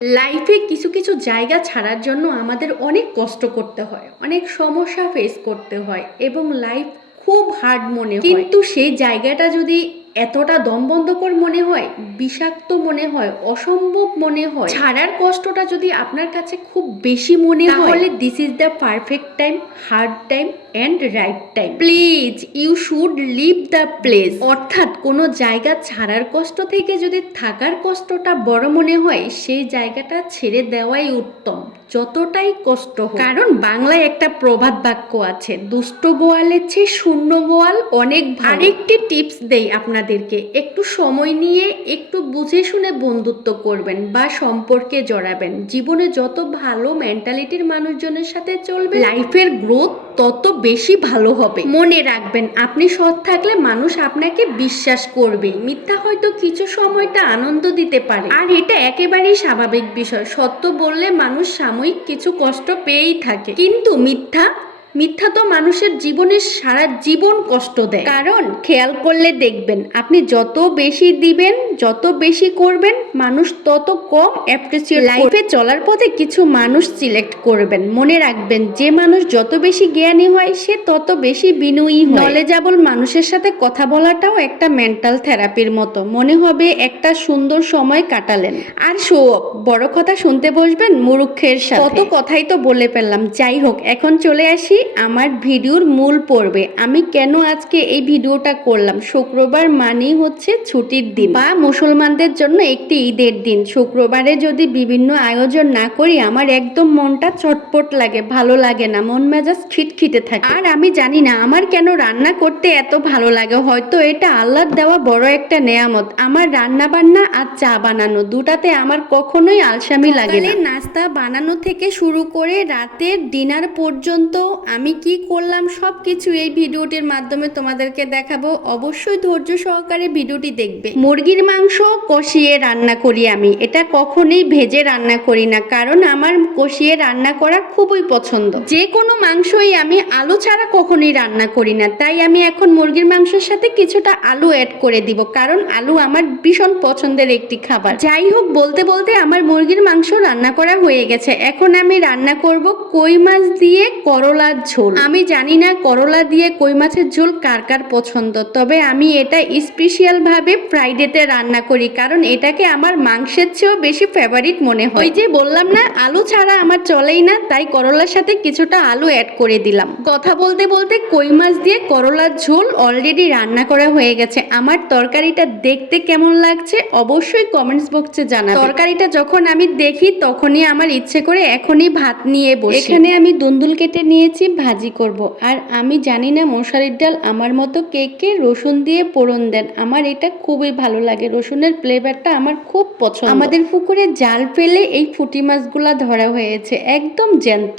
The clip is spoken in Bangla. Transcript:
লাইফে কিছু কিছু জায়গা ছাড়ার জন্য আমাদের অনেক কষ্ট করতে হয়, অনেক সমস্যা ফেস করতে হয় এবং লাইফ খুব হার্ড মনে কিন্তু সেই জায়গাটা যদি এতটা দমবন্ধকর মনে হয়, বিষাক্ত মনে হয়, অসম্ভব মনে হয়। ছাড়ার কষ্টটা যদি আপনার কাছে খুব বেশি মনে হয়, তাহলে this is the perfect time hard time and right time please you should leave the place অর্থাৎ কোনো জায়গা ছাড়ার কষ্ট থেকে যদি থাকার কষ্টটা বড় মনে হয়, সেই জায়গাটা ছেড়ে দেওয়াই উত্তম, যতটাই কষ্ট কারণ বাংলায় একটা প্রবাদ বাক্য আছে, দুষ্ট গোয়ালের চেয়ে শূন্য গোয়াল অনেক আরেকটি টিপস দেই আপনাদেরকে একটু সময় নিয়ে একটু বুঝে শুনে বন্ধুত্ব করবেন বা সম্পর্কে জড়াবেন। জীবনে যত ভালো মেন্টালিটির মানুষজনের সাথে চলবে লাইফের গ্রোথ তত বেশি ভালো হবে। মনে রাখবেন, আপনি সৎ থাকলে মানুষ আপনাকে বিশ্বাস করবে মিথ্যা হয়তো কিছু সময়টা আনন্দ দিতে পারে। আর এটা একেবারেই স্বাভাবিক বিষয়। সত্য বললে মানুষ সাময়িক কিছু কষ্ট পেয়েই থাকে। কিন্তু মিথ্যা মিথ্যা তো মানুষের জীবনে সারা জীবন কষ্ট দেয়। কারণ খেয়াল করলে দেখবেন আপনি যত বেশি দিবেন যত বেশি করবেন মানুষ তত কম অ্যাপ্রিসিয়েট লাইফে চলার পথে কিছু মানুষ সিলেক্ট করবেন। মনে রাখবেন যে মানুষ যত বেশি জ্ঞানী হয় সে তত বেশি বিনয়ী হয়। নলেজাবল মানুষের সাথে কথা বলাটাও একটা মেন্টাল থেরাপির মতো। মনে হবে একটা সুন্দর সময় কাটালেন। আর শো বড় কথা শুনতে বসবেন মুরুক্ষের সাথে। কত কথাই তো বলে ফেললাম। যাই হোক এখন চলে আসি আমার ভিডিওর মূল পর্বে। আমি কেন আজকে এই ভিডিওটা করলাম? শুক্রবার মানেই হচ্ছে ছুটির দিন। বা মুসলমানদের জন্য একটি ঈদের দিন। শুক্রবারে যদি বিভিন্ন আয়োজন না করি, আমার একদম মনটা চটপট লাগে, ভালো লাগে না, মন মেজাজ খিটখিটে থাকে। আর আমি জানি না, আমার কেন রান্না করতে এত ভালো লাগে? হয়তো এটা আল্লাহর দেওয়া বড় একটা নেয়ামত। আমার রান্না বান্না আর চা বানানো দুটাতে আমার কখনোই আলসামি লাগে না। নাস্তা বানানো থেকে শুরু করে রাতের ডিনার পর্যন্ত আমি কি করলাম সব কিছু এই ভিডিওটির মাধ্যমে তোমাদেরকে দেখাবো। অবশ্যই ধৈর্য সহকারে ভিডিওটি দেখবে। মুরগির মাংস কষিয়ে রান্না করি আমি। এটা কখনোই ভেজে রান্না করি না, কারণ আমার কষিয়ে রান্না করা খুবই পছন্দ। যে কোনো মাংসই আমি আলু ছাড়া কখনোই রান্না করি না। তাই আমি এখন মুরগির মাংসের সাথে কিছুটা আলু অ্যাড করে দিব, কারণ আলু আমার ভীষণ পছন্দের একটি খাবার। যাই হোক, বলতে বলতে আমার মুরগির মাংস রান্না করা হয়ে গেছে। এখন আমি রান্না করব কই মাছ দিয়ে করলার ঝোল। আমি জানি না করলা দিয়ে কই মাছের ঝোল কার কার পছন্দ তবে আমি এটা স্পেশাল ভাবে ফ্রাইডেতে রান্না করি কারণ এটাকে আমার মাংসের চেয়েও বেশি ফেভারিট মনে হয়। ওই যে বললাম না আলু ছাড়া আমার চলেই না তাই করলার সাথে কিছুটা আলু অ্যাড করে দিলাম। কথা বলতে বলতে কই মাছ দিয়ে করলার ঝোল অলরেডি রান্না করা হয়ে গেছে। আমার তরকারিটা দেখতে কেমন লাগছে অবশ্যই কমেন্টস বক্সে জানা তরকারিটা যখন আমি দেখি তখনই আমার ইচ্ছে করে এখনই ভাত নিয়ে বসি। এখানে আমি দুন্দুল কেটে নিয়েছি ভাজি করব। আর আমি জানি না মশারির ডাল আমার মতো কে কে রসুন দিয়ে পোড়ন দেন। আমার এটা খুবই ভালো লাগে। রসুনের ফ্লেভারটা আমার খুব পছন্দ। আমাদের পুকুরে জাল ফেলে এই ফুটি মাছগুলা ধরা হয়েছে। একদম জ্যান্ত।